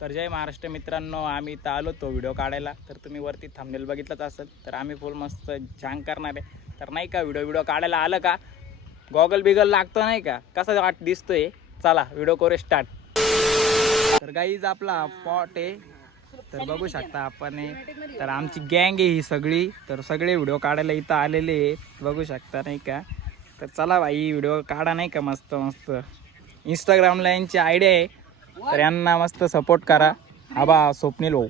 तर जय महाराष्ट्र मित्रांनो, आम्ही इथं आलो तो व्हिडिओ काढायला. तर तुम्ही वरती थंबनेल बघितलंच असेल. तर आम्ही फुल मस्त झांग करणार आहे. तर नाही का व्हिडिओ काढायला आलं का गॉगल बिगल लागतो नाही का, कसा वाट दिसतोय. चला व्हिडिओ करू स्टार्ट. तर गाईज आपला स्पॉट आहे. तर बघू शकता आपण तर आमची गँग आहे ही सगळी. तर सगळे व्हिडिओ काढायला इथं आलेले आहेत, बघू शकता नाही का. तर चला भाई व्हिडिओ काढा नाही का मस्त मस्त. इंस्टाग्रामला यांची आयडिया आहे, तर यांना मस्त सपोर्ट करा. आबा स्वप्नील भाऊ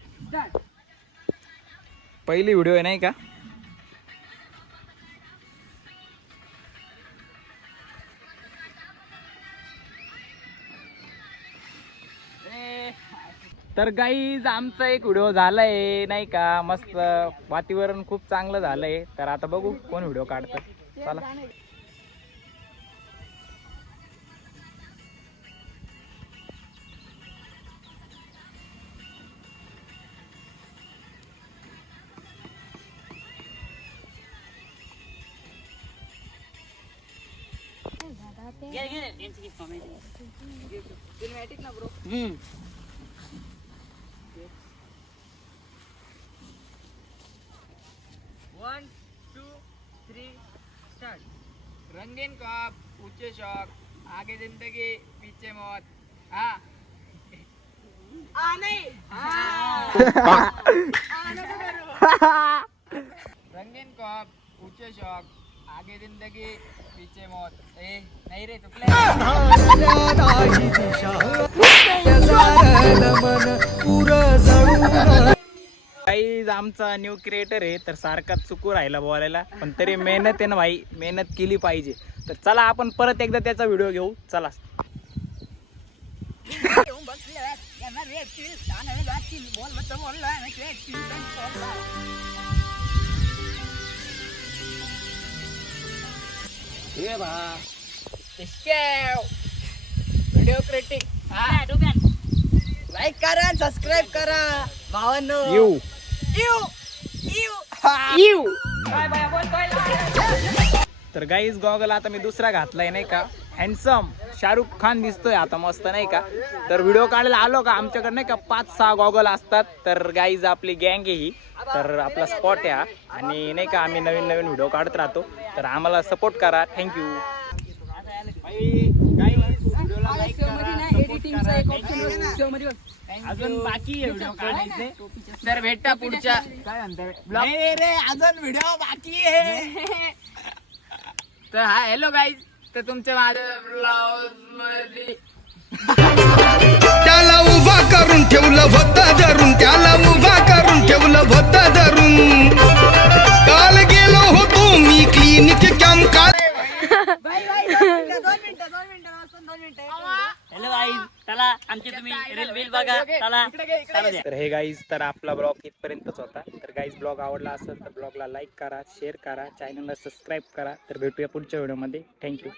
पहिली व्हिडिओ आहे नाही का. तर गाईज आमचा एक व्हिडिओ झालाय नाही का, मस्त वातावरण खूप चांगलं झालंय. तर आता बघू कोण व्हिडिओ काढतं. चला रंगीन ख्वाब ऊंचे शौक आगे जिंदगी पीछे मौत. रंगीन ख्वाब ऊंचे शौक आगे जिंदगी पीछे मौत. नाही रे चुकले. गाईज आमचा न्यू क्रिएटर आहे, तर सारखाच चुकू राहिला बोलायला, पण तरी मेहनत आहे ना भाई, मेहनत केली पाहिजे. तर चला आपण परत एकदा त्याचा व्हिडिओ घेऊ. चला व्हिडिओ क्रिएटिंग लाईक करा, सबस्क्राईब करा भावांनो. तर गाईज गॉगल आता मी दुसरा घातलाय नाही का, हँडसम शाहरुख खान दिसतोय आता मस्त नाही का. तर व्हिडिओ काढायला आलो का आमच्याकडे नाही का 5-6 गॉगल असतात. तर गाईज आपली गँग आहे ही. तर आपला स्पॉट आहे हा, आणि नाही का आम्ही नवीन नवीन व्हिडिओ काढत राहतो. तर आम्हाला सपोर्ट करा. थँक्यू. अजून बाकी आहे व्हिडिओ काढायचे, तर भेटा पुढच्या काय म्हणता रे, अजून व्हिडिओ बाकी आहे. तर हा हॅलो गाईज, तर तुमच्या माझ्या ब्लाउज मध्ये त्याला उभा करून ठेवलं होतं धरून, त्याला उभा करून ठेवलं होतं धरून. काल गेलो होतो मी क्लिनिक कॅम्प काल. हॅलो गाईज, चला आमची तुम्ही रील बिल बघा. चला तर हे गाईज, तर आपला ब्लॉग इथपर्यंतच होता. तर गाईज ब्लॉग आवडला असेल तर ब्लॉगला लाईक करा, शेअर करा, चॅनलला सबस्क्राईब करा. तर भेटूया पुढच्या व्हिडिओमध्ये. थँक्यू.